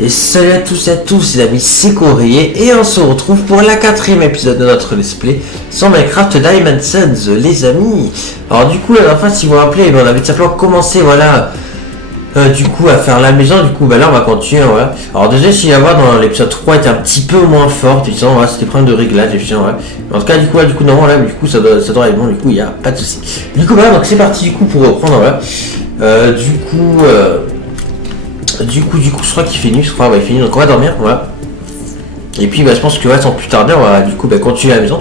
Et salut à tous les amis, c'est Courrier et on se retrouve pour la 4ème épisode de notre let's play sur Minecraft Diamond Sons les amis. Alors du coup la dernière fois si vous vous rappelez, on avait tout simplement commencé voilà du coup à faire la maison, du coup bah là on va continuer voilà. Alors déjà si la voix dans l'épisode 3 était un petit peu moins forte, disons voilà, c'était problème de réglage et voilà. En tout cas du coup non là du coup ça doit être bon, du coup il n'y a pas de souci. Du coup voilà donc c'est parti du coup pour reprendre voilà. Du coup, je crois qu'il fait nuit, il fait nuit, donc on va dormir, voilà. Et puis, bah, je pense que ouais, sans plus tarder, on va du coup continuer la maison.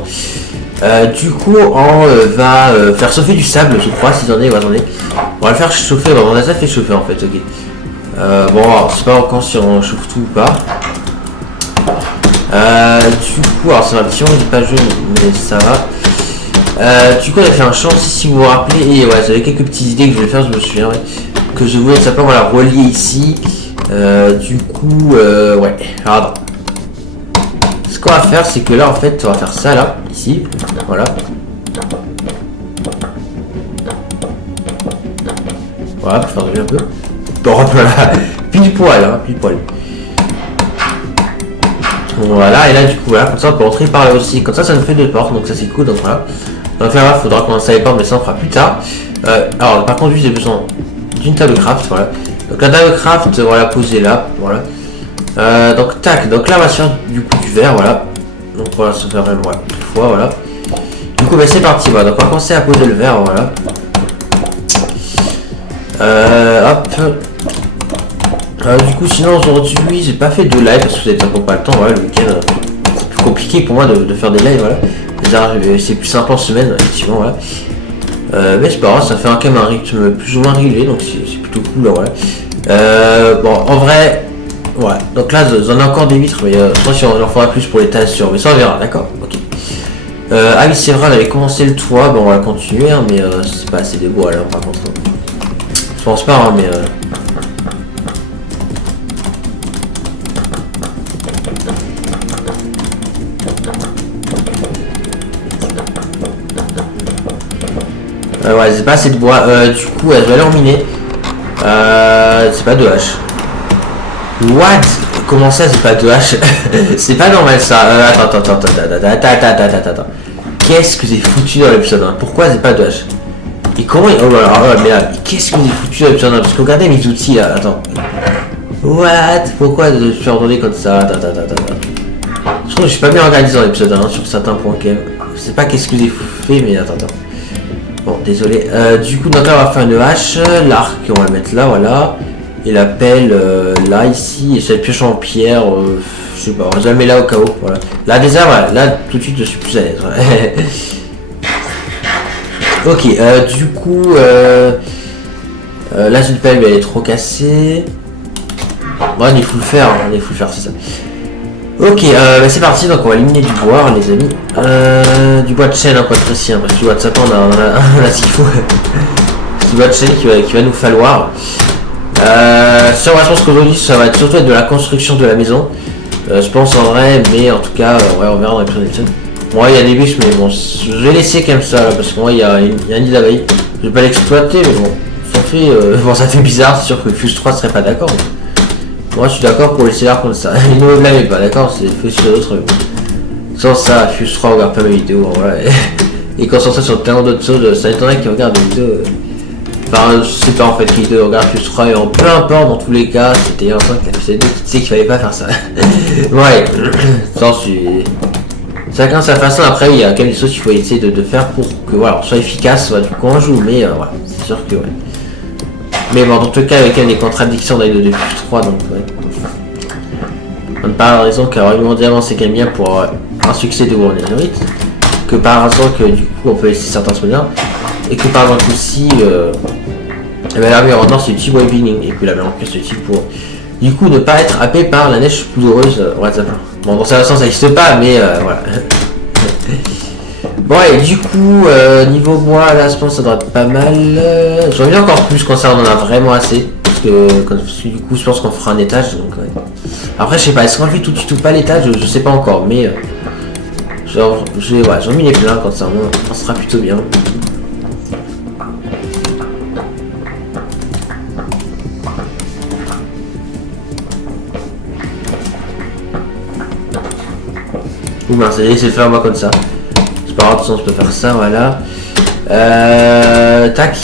Du coup, on va faire chauffer du sable, je crois, si j'en ai, attendez. On va le faire chauffer, on a ça fait chauffer en fait, ok. Bon, alors, c'est pas encore si on chauffe tout ou pas. Du coup, alors c'est ma petit j'ai pas joué, mais ça va. Du coup, on a fait un champ aussi, si vous vous rappelez, et ouais, j'avais quelques petites idées que je voulais faire, je me souviens, ouais. Que je voulais simplement voilà, relier ici. Du coup, ouais. Alors, attends. Ce qu'on va faire, c'est que là, en fait, on va faire ça là, ici. Voilà. Voilà, pour faire un peu. Bon, voilà. Puis du poil, hein, puis du poil. Voilà, et là, du coup, voilà, comme ça, on peut rentrer par là aussi. Comme ça nous fait deux portes, donc ça, c'est cool. Donc voilà. Donc là, il faudra commencer à les portes, mais ça, on fera plus tard. Alors, par contre, j'ai besoin d'une table craft, voilà. Donc la table craft, voilà, posée là, voilà. Donc tac, donc là on va se faire du coup du verre, voilà. Donc voilà, ça fait vraiment voilà, une fois, voilà. Du coup, bah, c'est parti, voilà. Donc on va commencer à poser le verre, voilà. Hop. Du coup, sinon aujourd'hui, j'ai pas fait de live parce que vous avez encore pas le temps, voilà, le week-end. C'est plus compliqué pour moi de faire des lives, voilà. C'est plus simple en semaine, effectivement, voilà. Mais c'est pas grave, ça fait quand même un rythme plus ou moins régulier, donc c'est plutôt cool, là, voilà. Bon, en vrai, ouais, donc là, j'en ai encore des vitres, mais je pense qu'il en faudra plus pour les tasses, mais ça on verra, d'accord, ok. Ah oui, c'est vrai, on avait commencé le toit, bon, on va continuer, hein, mais c'est pas assez des bois, là, par contre. Je pense pas, hein, mais... ouais, c'est pas assez de bois. Du coup, ouais, je vais aller en miner. C'est pas de hache. What? Comment ça, c'est pas de hache? C'est pas normal ça. Attends. Qu'est-ce que j'ai foutu dans l'épisode 1? Pourquoi c'est pas de hache? Et comment il... Oh là, mais là, qu'est-ce que j'ai foutu dans l'épisode 1? Parce que regardez mes outils là, attends. What? Pourquoi de se faire donner comme ça? Attends. Je trouve que je suis pas bien organisé dans l'épisode 1 sur certains points quand même. Je sais pas qu'est-ce que j'ai fait, mais attends. Bon, désolé. Du coup, donc là, on va faire une hache, l'arc, on va le mettre là, voilà. Et la pelle, là, ici. Et cette pioche en pierre, je sais pas, on va la mettre là au cas où, voilà. Là, déjà, voilà, là, tout de suite, je suis plus à l'aise. Ok, du coup, là, j'ai une pelle, mais elle est trop cassée. Bon, il faut le faire, c'est ça. Ok, bah c'est parti, donc on va éliminer du bois, les amis. Du bois de chêne, hein, pour être précis, hein, parce que du bois de sapin, on a ce qu'il faut. Du bois de chêne qui va nous falloir. Ça, je pense qu'aujourd'hui, ça va être surtout être de la construction de la maison. Je pense en vrai, mais en tout cas, ouais, on verra dans les prochaines épisodes. Bon, il y a des bûches, mais bon, je vais laisser comme ça, là, parce que moi, il y a un nid d'abeilles. Je vais pas l'exploiter, mais bon, ça fait bizarre, c'est sûr que Fuse 3 serait pas d'accord. Moi je suis d'accord pour laisser l'arc comme ça. Il ne me blâmez pas, d'accord, c'est fait sur d'autres. Sans ça, Fuse 3 regarde pas mes vidéos, voilà. Et concentré sur tellement d'autres choses, ça étonnerait qu'il regarde des vidéos. Enfin, je sais pas en fait qui regarde Fuse 3 et peu importe, dans tous les cas, c'était un truc qui a fait qui sait qu'il fallait pas faire ça. Ouais, ça c'est. Chacun sa façon, après il y a quand même des choses qu'il faut essayer de faire pour que voilà, on soit efficace, soit du coup on joue, mais voilà, c'est sûr que ouais. Mais bon, dans tout cas, avec les contradictions d'ailleurs de Fuse 3, donc ouais. On ne parle raison car argument diamant c'est quand même bien pour un succès de World Netherite. Que par exemple que du coup on peut laisser certains souvenirs. Et que par exemple aussi l'armure en or c'est utile pour Evening. Et que la meilleure c'est utile pour du coup ne pas être happé par la neige poudreuse. Bon dans ce sens ça n'existe pas mais voilà. Bon et du coup niveau bois là je pense que ça doit être pas mal. J'en ai encore plus quand ça on en a vraiment assez. Parce que du coup je pense qu'on fera un étage donc ouais. Après je sais pas, est-ce qu'on le fait tout de suite ou pas l'étage, je sais pas encore mais genre j'en mis les pleins quand ça on sera plutôt bien. Ou mince, c'est le faire moi comme ça. C'est pas grave, de toute façon, je peux faire ça, voilà. Tac.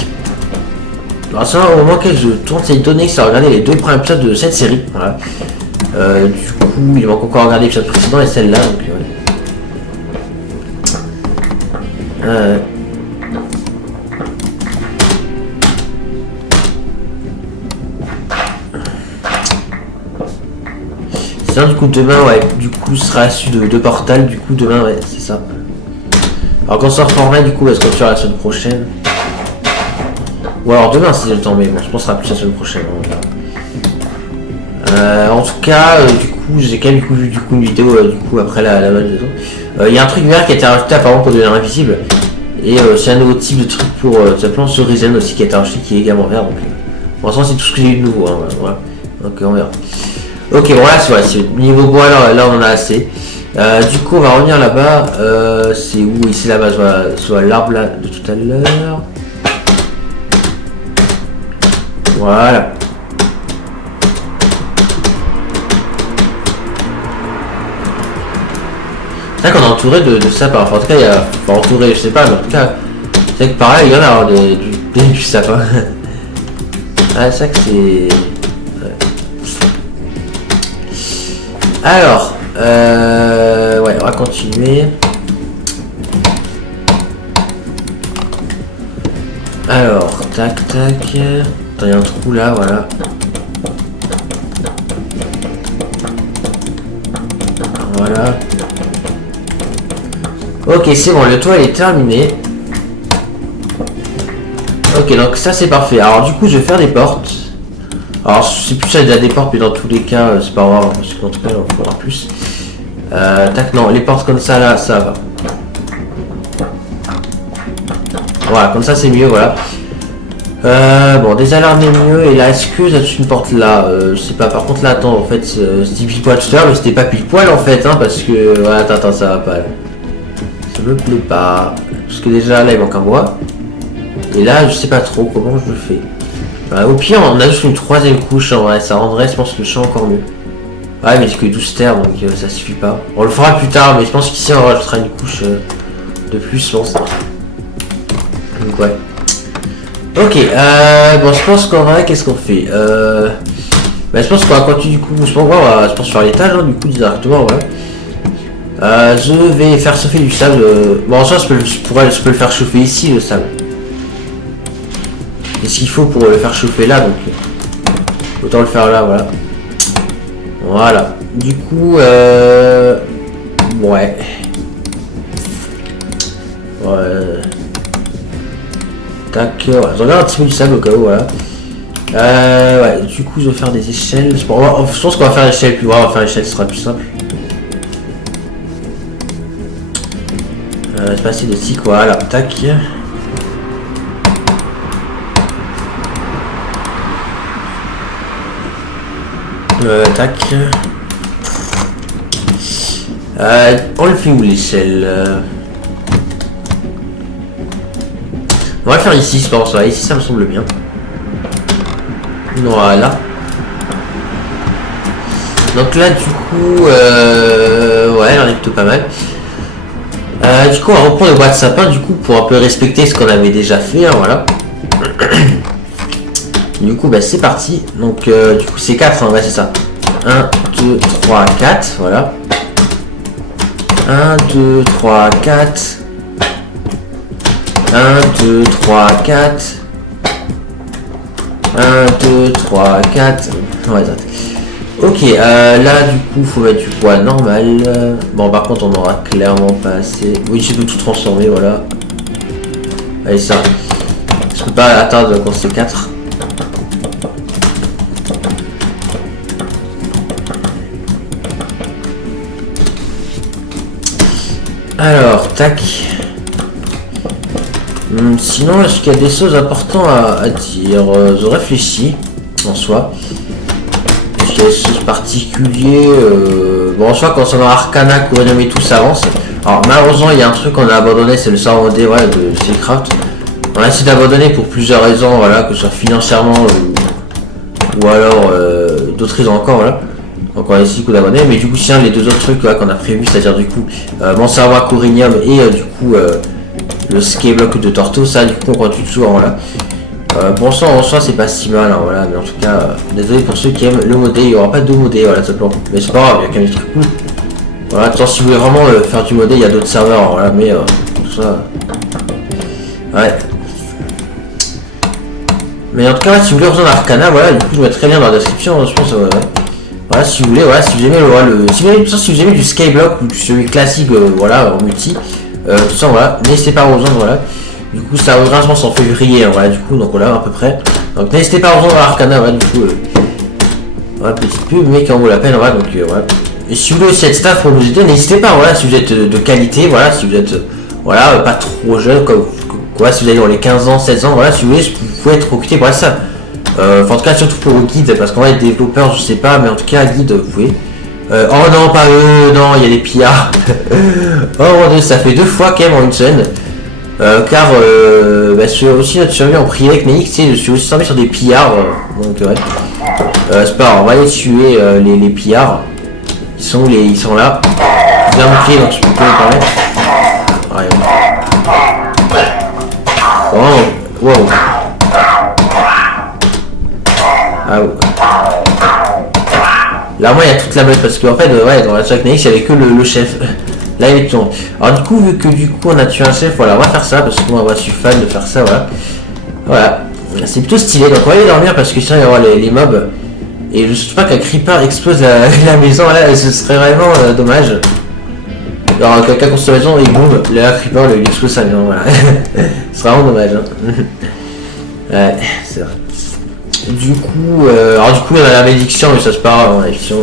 Alors ça, au moment que je tourne cette donnée, ça a regardé les 2 premiers épisodes de cette série. Voilà. Du coup, il manque encore à regarder l'épisode précédent et celle-là. Donc, sinon, du coup, demain, ouais, du coup, sera issu de Portal. Du coup, demain, ouais, c'est ça. Alors, quand ça reformerait, du coup, est-ce qu'on fera la semaine prochaine? Ou alors demain, si j'ai le temps, mais bon, je pense que ce sera plus la semaine prochaine. En tout cas, du coup, j'ai quand même vu une vidéo du coup après la mode de temps. Il y a un truc vert qui a été rajouté apparemment pour devenir invisible. Et c'est un nouveau type de truc pour simplement ce Risen aussi qui a été rajouté qui est également vert. Donc pour l'instant c'est tout ce que j'ai eu de nouveau. Hein, voilà. Donc on verra. Ok, bon là c'est niveau bois là on en a assez. Du coup on va revenir là-bas. C'est où? Ici là-bas, soit l'arbre là de tout à l'heure. Voilà. C'est vrai qu'on est entouré de sapins. Enfin, en tout cas, il y a. Enfin, entouré, je sais pas, mais en tout cas, c'est vrai que pareil, il y en a alors, du sapin. Ah, c'est vrai que c'est. Ouais. Alors, ouais, on va continuer. Alors, tac, tac. Attends, il y a un trou là, voilà. Voilà. Ok, c'est bon, le toit est terminé. Ok, donc ça c'est parfait. Alors du coup, je vais faire des portes. Alors, je sais plus si il y a des portes, mais dans tous les cas, c'est pas grave, parce qu'en tout cas, il en faudra plus. Tac, non, les portes comme ça, là, ça va. Voilà, comme ça c'est mieux, voilà. Bon, des alarmes est mieux, et là, est-ce que c'est une porte là? Je sais pas, par contre là, attends, en fait, c'était pile poil tout à l'heure, mais c'était pas pile poil en fait, hein, parce que, voilà, attends, ça va pas là. Ça me plaît pas, parce que déjà là, il manque un bois. Et là, je sais pas trop comment je le fais. Bah, au pire, on a juste une 3ème couche, en vrai, ça rendrait, je pense, le champ encore mieux. Ouais, mais c'est que 12 terres, donc ça suffit pas. On le fera plus tard, mais je pense qu'ici, on rajoutera une couche de plus, je pense. Donc, ouais. Ok, bon, je pense qu'en vrai, qu'est-ce qu'on fait bah, je pense qu'on va continuer du coup, je pense faire l'étage, hein, du coup, directement, voilà. Je vais faire chauffer du sable. Bon, en soi, je peux le faire chauffer ici, le sable. Et ce qu'il faut pour le faire chauffer là, donc autant le faire là, voilà. Voilà. Du coup, ouais. Ouais. Tac, ouais. Je regarde un petit peu du sable au cas où, voilà. Ouais, du coup, je vais faire des échelles. Je pense qu'on va faire l'échelle, puis voilà, on va faire l'échelle, ce sera plus simple. C'est passer de 6, voilà, tac. Tac. On le fait où l'échelle on va le faire ici, je pense. Ouais, ici, ça me semble bien. Voilà. Donc là, du coup, ouais, elle en est plutôt pas mal. Du coup, on va reprendre le bois de sapin, du coup, pour un peu respecter ce qu'on avait déjà fait, hein, voilà. Du coup, bah, c'est parti. Donc, du coup, c'est 4, hein, ouais, c'est ça. 1, 2, 3, 4, voilà. 1, 2, 3, 4. 1, 2, 3, 4. 1, 2, 3, 4. Ouais, ça. Ok, là du coup faut mettre du bois normal. Bon par contre on aura clairement pas assez. Oui, je peux tout transformer, voilà. Allez ça. Je peux pas atteindre quand c'est 4. Alors, tac. Sinon, est-ce qu'il y a des choses importantes à dire? Je réfléchis en soi. Est-ce qu'il y a des choses particulières bon, en soi, quand on a Arcana, Coronium et tout, ça avance. Alors, malheureusement, il y a un truc qu'on a abandonné, c'est le savoir modé, voilà, de Seacraft. On a essayé d'abandonner pour plusieurs raisons, voilà, que ce soit financièrement ou alors d'autres raisons encore, voilà. Donc on a 6 coups d'abonnés, mais du coup sinon les 2 autres trucs qu'on a prévu, c'est-à-dire du coup mon savoir corinium et du coup le skyblock de Torto, ça du coup on continue dessous en voilà. Bon ça en soi c'est pas si mal hein, voilà, mais en tout cas désolé pour ceux qui aiment le modé, il n'y aura pas de modé voilà simplement. Mais c'est pas grave, il y a quand même des trucs cool. Voilà, attends, si vous voulez vraiment faire du modé, il y a d'autres serveurs, voilà, mais tout ça. Ouais. Mais en tout cas, si vous voulez rejoindre Arcana, voilà, du coup je mettrai bien dans la description, je pense. Voilà, si vous voulez, voilà, si vous aimez si vous aimez du skyblock ou celui classique, voilà, en multi, tout ça, voilà, n'hésitez pas à rejoindre, voilà. Du coup, ça rejoindra, je pense, en février, hein, voilà, du coup, donc voilà, à peu près. Donc n'hésitez pas à rejoindre Arcana, voilà, du coup, voilà, petite pub, mais qui en vaut la peine, voilà, donc voilà. Et si vous voulez aussi être staff pour nous aider, n'hésitez pas, voilà, si vous êtes de qualité, voilà, si vous êtes, voilà, pas trop jeune, quoi, si vous avez dans les 15 ans, 16 ans, voilà, si vous voulez, vous pouvez être recruté pour ça. Enfin, en tout cas, surtout pour le guide, parce qu'en vrai, les développeurs, je sais pas, mais en tout cas, guide, vous pouvez. Oh non, pas eux, non, il y a des pillards. Oh mon dieu, ça fait 2 fois quand même en une semaine. Car je suis aussi notre survie en privé avec Ménix, je suis aussi tombé sur des pillards, donc ouais. C'est pas grave, on va aller tuer les pillards. Ils sont là. J'ai un bouclier donc je peux pas me permettre. Oh, wow. Ah ouais. Là moi il y a toute la meute parce qu'en fait ouais dans la Jack Nix il y avait que le chef. Là il est tourné. Alors du coup vu que du coup on a tué un chef, voilà on va faire ça parce que moi je suis fan de faire ça voilà. Voilà. C'est plutôt stylé donc on va aller dormir parce que sinon il y aura les mobs. Et je sais pas qu'un creeper explose la maison là, ce serait vraiment dommage. Alors quelqu'un construit la maison et boum, le creeper lui explose sa maison, voilà. Ce serait vraiment dommage. Hein. Ouais, c'est vrai. Du coup, alors du coup il y a la malédiction, mais ça se part en malédiction.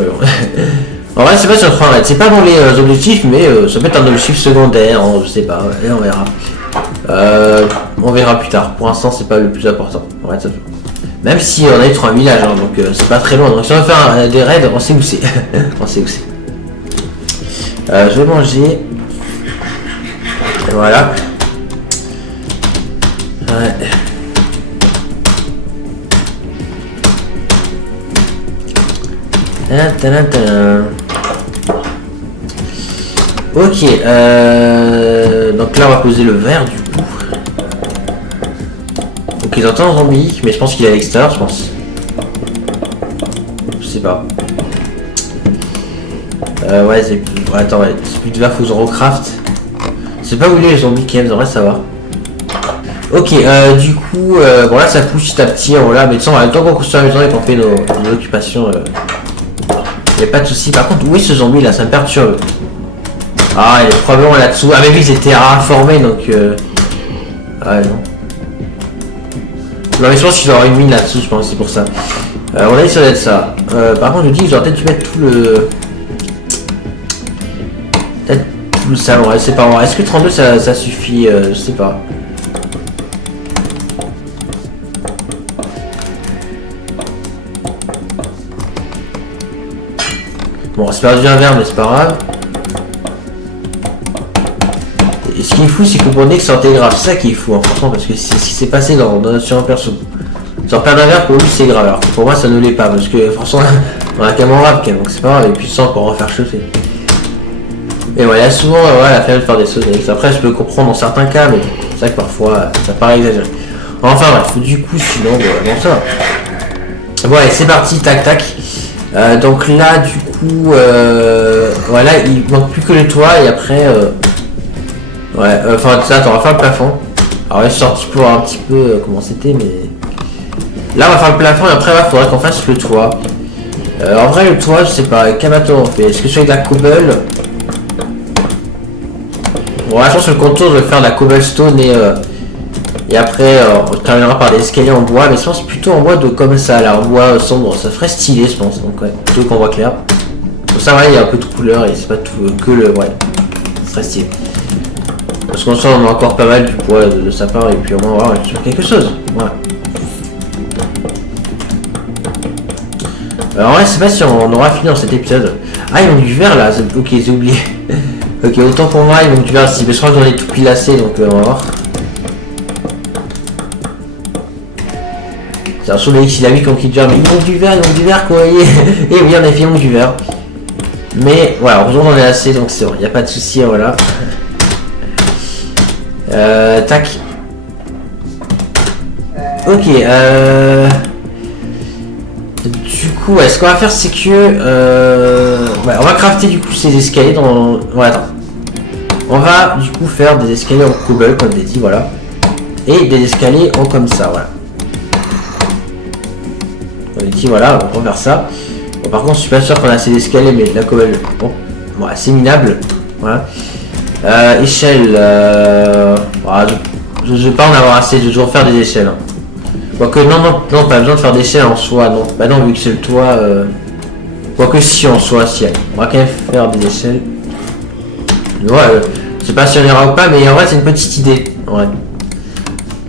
En vrai c'est pas sur le train, c'est pas dans les objectifs, mais ça peut être un objectif secondaire, hein, je sais pas, ouais, on verra. On verra plus tard, pour l'instant c'est pas le plus important. Ouais, ça fait. Même si on a eu 3 villages, hein, donc c'est pas très loin. Donc si on veut faire des raids, on sait où c'est. On sait où c'est. Je vais manger. Et voilà. Ouais. Ok. Donc là on va poser le verre du coup. Donc ils entendent un zombie, mais je pense qu'il est à l'extérieur, je pense. Je sais pas. Ouais, c'est plus... Ouais, attends, ouais, c'est plus de verre, faut que je recraft. C'est pas où il est les zombies qui aiment, j'aimerais savoir. Ok, du coup, bon là ça pousse petit à petit, voilà, mais de toute façon, tant qu'on construit la maison et qu'on fait nos occupations, y a pas de soucis. Par contre, où est ce zombie là, ça me perturbe. Ah, il est probablement là-dessous. Ah, mais lui, ils étaient informés, donc... Ah, non. Non mais je pense qu'il doit y avoir une mine là-dessous, je pense, c'est pour ça. On a dit ça doit être ça. Par contre je dis que j'aurais peut-être dû mettre tout le... Peut-être tout le salon, ouais, c'est pas vrai. Est-ce que 32 ça suffit je sais pas. Bon, c'est perdu un verre, mais c'est pas grave. Et ce qui est fou, c'est que pour Nick c'est grave, c'est ça qui est fou, hein, franchement, parce que c'est ce qui s'est passé dans notre sur un perso. Genre perdre un verre pour lui c'est grave, alors que pour moi ça ne l'est pas, parce que franchement on a quand même rap quand même, donc c'est pas grave, et puis sans pour en faire chauffer. Et voilà, souvent la flemme de faire des sauts. Après je peux comprendre dans certains cas, mais c'est vrai que parfois ça paraît exagéré. Enfin bref, du coup sinon bon ça va. Bon allez c'est parti, tac tac. Donc là du coup voilà, il manque plus que le toit et après ouais, enfin ça on va faire le plafond. Alors je suis sorti pour voir un petit peu comment c'était, mais là on va faire le plafond et après il faudra qu'on fasse le toit. En vrai le toit je sais pas, quel bateau on fait? Est-ce que c'est avec de la cobble? Bon là je pense que le contour je vais faire de la cobblestone et après on terminera par des escaliers en bois, mais je pense plutôt en bois de comme ça là, en bois sombre, ça ferait stylé je pense, donc ouais, plutôt qu'en bois clair. Comme ça ouais, il y a un peu de couleur et c'est pas tout que le ouais, ça serait stylé. Parce qu'en soi on a encore pas mal du bois de sapin et puis au moins voilà, sur quelque chose. Voilà. Alors ouais, je sais pas si on aura fini dans cet épisode. Ah ils ont du verre là, ok j'ai oublié. Ok, autant pour moi, ils ont du verre ici, mais je crois que j'en ai tout pilassé, donc on va voir. C'est sur le X, il a vu qu'on quitte mais il manque du verre quoi. Et oui, on a fait il manque du verre. Mais voilà, heureusement on est assez, donc c'est bon, il n'y a pas de souci, voilà. Tac. Ok, du coup, ce qu'on va faire, c'est que... ouais, on va crafter du coup ces escaliers dans... Ouais, attends. On va du coup faire des escaliers en cobble, comme je l'ai dit, voilà. Et des escaliers en comme ça, voilà. On a dit, voilà, on va faire ça. Bon, par contre, je suis pas sûr qu'on a assez d'escaliers, mais de la cobble, bon, assez minable. Voilà. Échelle, voilà, je vais pas en avoir assez, je vais toujours faire des échelles. Hein. Quoique, non, pas besoin de faire d'échelle en soi, non. Bah non, vu que c'est le toit. Quoique, si en soi, si. On va quand même faire des échelles. Ouais, je sais pas si on ira ou pas, mais en vrai, c'est une petite idée. Ouais.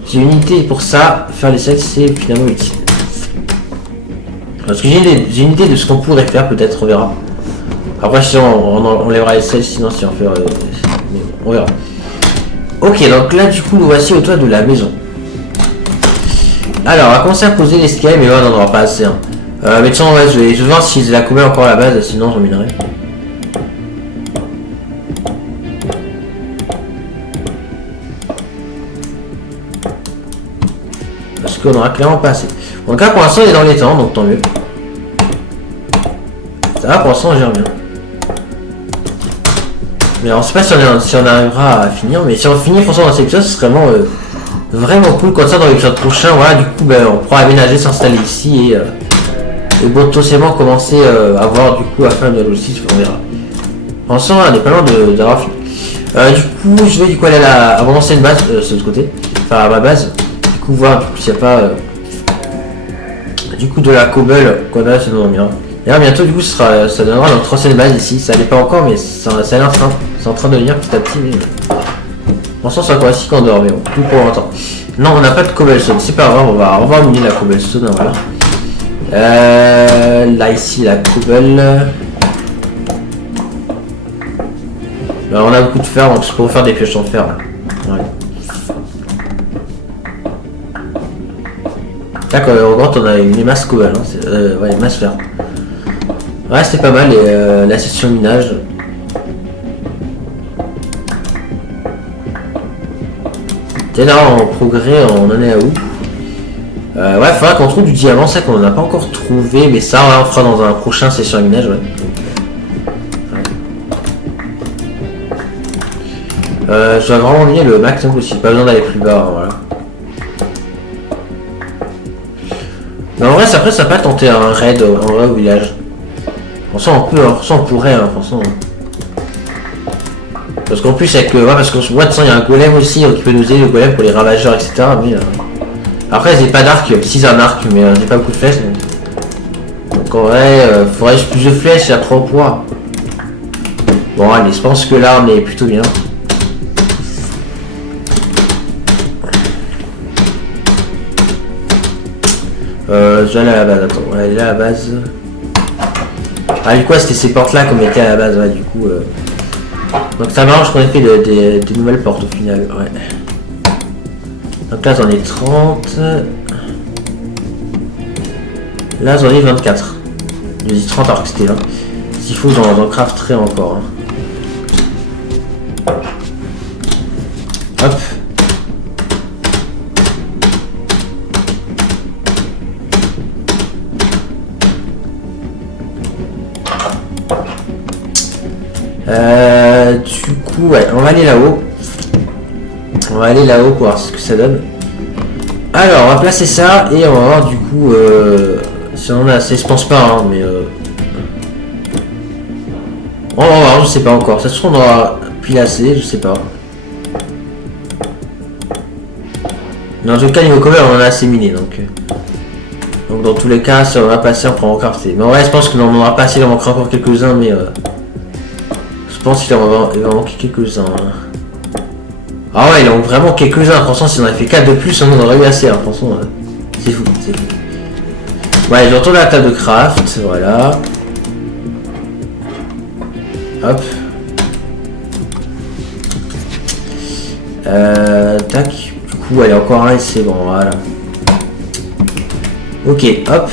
J'ai une idée pour ça. Faire l'échelle, c'est finalement utile. Parce que j'ai une idée de ce qu'on pourrait faire, peut-être, on verra. Après, si on enlèvera l'échelle, sinon, si on fait. On verra. Ok, donc là, du coup, nous voici au toit de la maison. Alors, on va commencer à poser l'escalier, mais là, on n'en aura pas assez. Hein. Mais tiens, ouais, je vais voir si j'ai la couvert encore à la base, sinon j'en minerai. Parce qu'on aura clairement pas assez. Donc là, pour l'instant, on est dans les temps, donc tant mieux. Ça va, pour l'instant, on gère bien. Mais on sait pas si on arrivera à finir, mais si on finit, franchement, dans cet épisode, ce serait vraiment cool. Comme ça, dans l'épisode prochain, voilà, du coup, ben, on pourra aménager, s'installer ici et potentiellement commencer à voir, du coup, à faire de aussi, on verra. En soi, on est pas loin d'avoir fini. Du coup, je vais du coup aller à mon ancienne base, de ce côté, enfin à ma base. Du coup, voir du coup s'il n'y a pas du coup de la cobble qu'on a, sinon on ira. Et là, bientôt, du coup, ça donnera notre ancienne base ici. Ça n'est pas encore, mais ça a l'air c'est en train de venir petit à petit. Mais... Pour l'instant, c'est encore ici qu'on dort, mais bon, plus pour longtemps. Non, on n'a pas de cobblestone, c'est pas grave, on va miner la cobblestone, voilà. Là, ici, la cobble. Alors, on a beaucoup de fer, donc je peux faire des pioches en fer. Là. Ouais. D'accord, regarde, on a une masse cobble, hein, ouais, une masse fer. Ouais, c'est pas mal, et la session minage. T'es là en progrès, on en est à où? Ouais, il faudra qu'on trouve du diamant, c'est qu'on n'en a pas encore trouvé, mais ça, ouais, on fera dans un prochain session minage, ouais. Je dois vraiment miner le maximum possible, pas besoin d'aller plus bas, hein, voilà. Mais en vrai, après, ça peut tenter un raid en vrai au village. Franchement, on pourrait, hein, franchement. Parce qu'en plus, avec ouais, parce qu'on voit, de toute façon, il y a un golem aussi qui peut nous aider, le golem pour les ravageurs, etc. Mais, après, j'ai pas d'arc, si j'ai un arc, mais j'ai pas beaucoup de flèches. Donc en vrai, faudrait plus de flèches à 3 poids. Bon, allez, je pense que là, on est plutôt bien. Je vais aller à la base, attends, on va aller à la base. Ah, du coup, c'était ces portes-là qu'on mettait à la base, ouais, du coup. Donc ça m'arrange qu'on ait fait des nouvelles portes au final, ouais. Donc là, j'en ai 30. Là, j'en ai 24. J'ai dit 30 alors que c'était 20. S'il faut, j'en crafterai encore. Hein. Hop. Du coup, ouais, on va aller là-haut. On va aller là-haut pour voir ce que ça donne. Alors, on va placer ça et on va voir du coup si on en a assez. Je pense pas, hein, mais on va voir, je sais pas encore. Ça se trouve, on aura pile assez, je sais pas. Dans tout cas, niveau cover, on en a assez miné donc. Donc, dans tous les cas, si on va passer, on prend encore crafter. Mais en vrai, je pense qu'on en aura pas assez, il en manquera encore quelques-uns, mais. Je pense qu'il va manquer quelques-uns. Hein. Ah ouais, il en manque vraiment quelques-uns. Franchement, si on avait fait 4 de plus, on en aurait eu assez. Hein. Franchement, c'est fou, c'est fou. Ouais, je retourne à la table de craft. Voilà. Hop. Tac. Du coup, elle est encore un et c'est bon. Voilà. Ok, hop.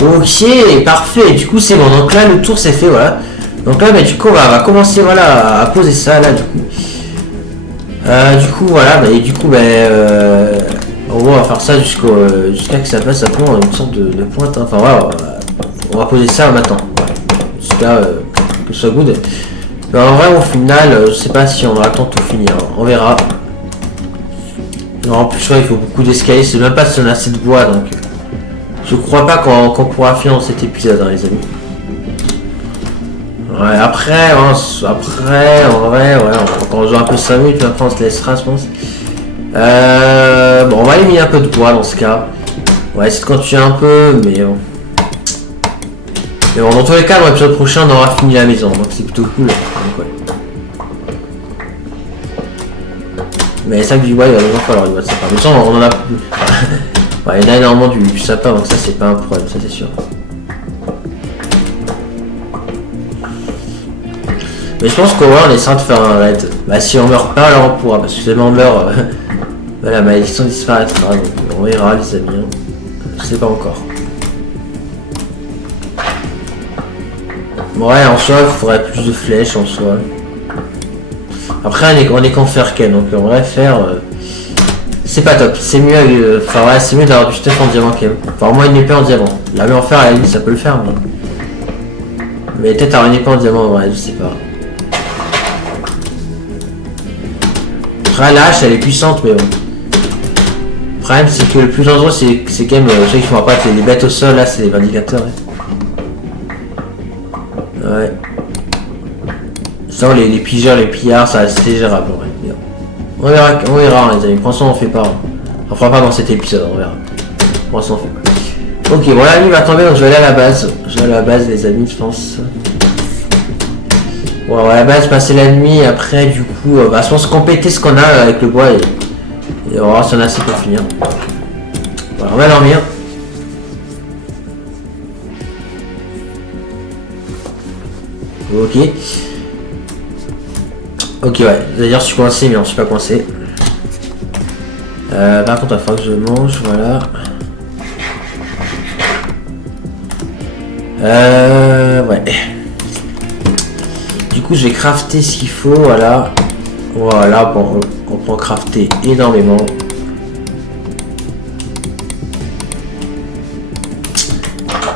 Ok, parfait. Du coup, c'est bon. Donc là, le tour s'est fait, voilà. Donc là, bah, du coup, on va commencer, voilà, à poser ça, là, du coup. Voilà. Bah, et du coup, on va faire ça jusqu'à que ça fasse un peu une sorte de pointe. Hein. Enfin, voilà, on va poser ça maintenant. Voilà. Jusqu'à que ce soit good. Mais en vrai, au final, je sais pas si on aura le temps de tout finir. On verra. Non, en plus, il faut beaucoup d'escaliers. C'est même pas si on a assez de bois, donc... Je crois pas qu'on pourra finir dans cet épisode, hein, les amis. Ouais, après, en vrai, on joue un peu 5 minutes, mais après on se laissera, je pense. Bon, on va éliminer un peu de bois dans ce cas. On va essayer de continuer un peu, mais bon. Mais bon, dans tous les cas, dans l'épisode prochain, on aura fini la maison, donc c'est plutôt cool. Donc, ouais. Mais ça, du bois, il va nous en falloir du bois de sapin. Mais ça, on en a plus. Ouais, il y en a énormément du sapin, donc ça, c'est pas un problème, ça, c'est sûr. Mais je pense qu'au moins on essaiera de faire un raid. Bah si on meurt pas alors on pourra, parce que si on meurt, la malédiction disparaîtra, donc on verra les amis. Hein. Je sais pas encore. Ouais, en soi il faudrait plus de flèches en soi. Après on est qu'en fer qu'elle, donc on va faire... c'est pas top, c'est mieux enfin ouais, c'est mieux d'avoir du stuff en diamant quand même. Enfin au moins une épée en diamant. La main en fer à la limite ça peut le faire mais peut-être avoir une épée en diamant, ouais, je sais pas. Après la hache elle est puissante mais bon. Le problème c'est que le plus dangereux c'est quand même ceux qui font pas les bêtes au sol là, c'est les vindicateurs. Ouais. Ça les pigeurs, les pillards ça c'est gérable ouais. On verra hein, les amis, pour l'instant on fait pas. On fera pas dans cet épisode, on verra. Pour l'instant on fait pas. Ok, bon la nuit va tomber donc je vais aller à la base. Je vais aller à la base les amis je pense. Bon, à la base, passer la nuit, après, du coup, je pense compléter ce qu'on a avec le bois et on va voir si on a assez pour finir. Voilà, on va dormir. Ok. Ok, ouais, d'ailleurs, je suis coincé, mais non, je suis pas coincé. Par contre, il va falloir que je mange, voilà. Ouais. Du coup, je vais crafter ce qu'il faut, voilà. Voilà, bon, on peut en crafter énormément.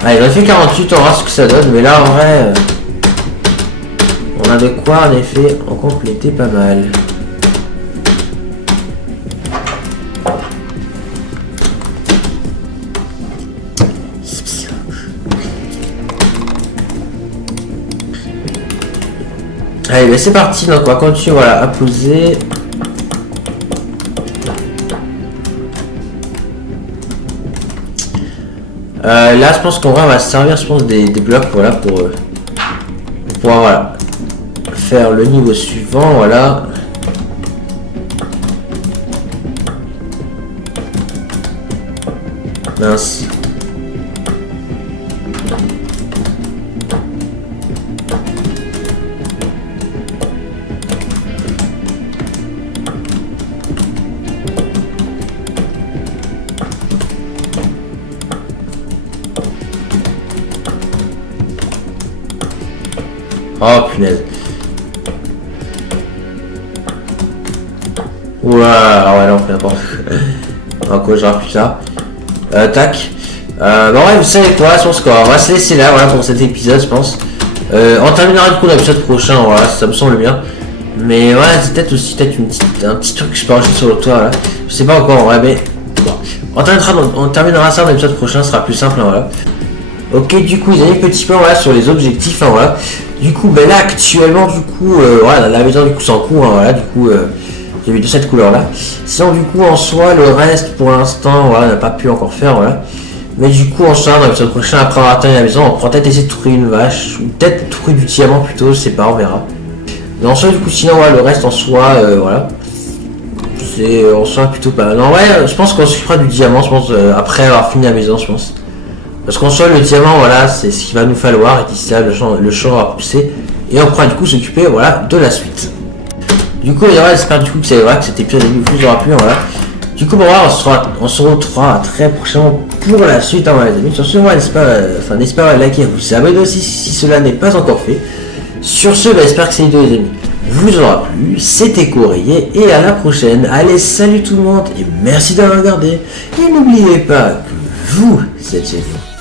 Allez, j'en ai fait 48, on verra ce que ça donne, mais là, en vrai, on a de quoi, en effet, en compléter pas mal. Allez, ben c'est parti, donc on va continuer voilà, à poser. Là, je pense qu'on va se servir, je pense, des blocs voilà, pour pouvoir voilà, faire le niveau suivant. Voilà. Mince. Oh punaise. Ouah, ouais non, n'importe quoi. Quoi, j'aurai plus ça. Tac. Bon ouais, vous savez quoi, je pense qu'on va se laisser là, voilà, pour cet épisode, je pense. On terminera du coup l'épisode prochain, voilà, ça me semble bien. Mais ouais, c'est peut-être aussi un petit truc que je peux rajouter sur le toit, là. Je sais pas encore, en vrai, mais... Bon. On terminera ça dans l'épisode prochain, ce sera plus simple, hein, voilà. Ok, du coup, il y a un petit peu voilà, sur les objectifs, hein, voilà. Du coup, ben là, actuellement, du coup, voilà, la maison, du coup, c'est en cours, hein, voilà, du coup, j'ai mis de cette couleur-là. Sinon, du coup, en soi, le reste, pour l'instant, voilà, on n'a pas pu encore faire, voilà. Mais du coup, en soi, dans l'épisode prochain, après avoir atteint la maison, on pourra peut-être essayer de trouver une vache, ou peut-être trouver du diamant plutôt, je sais pas, on verra. Mais en soi, du coup, sinon, voilà, le reste, en soi, voilà. C'est, en soi, plutôt pas mal. Non, ouais, je pense qu'on s'occupera du diamant, je pense, après avoir fini la maison, je pense. Parce qu'en soi, le diamant, voilà, c'est ce qu'il va nous falloir, et d'ici là, le champ va pousser. et on pourra du coup s'occuper voilà, de la suite. Du coup, j'espère du coup que cet épisode vous aura plu. Voilà. Du coup, on se retrouvera très prochainement pour la suite, hein, les amis. Sur ce, moi, n'hésitez pas à liker, vous abonner aussi si cela n'est pas encore fait. Sur ce, j'espère que cette vidéo, les amis, vous aura plu. C'était Courrier et à la prochaine. Allez, salut tout le monde et merci d'avoir regardé. Et n'oubliez pas que vous êtes géniaux.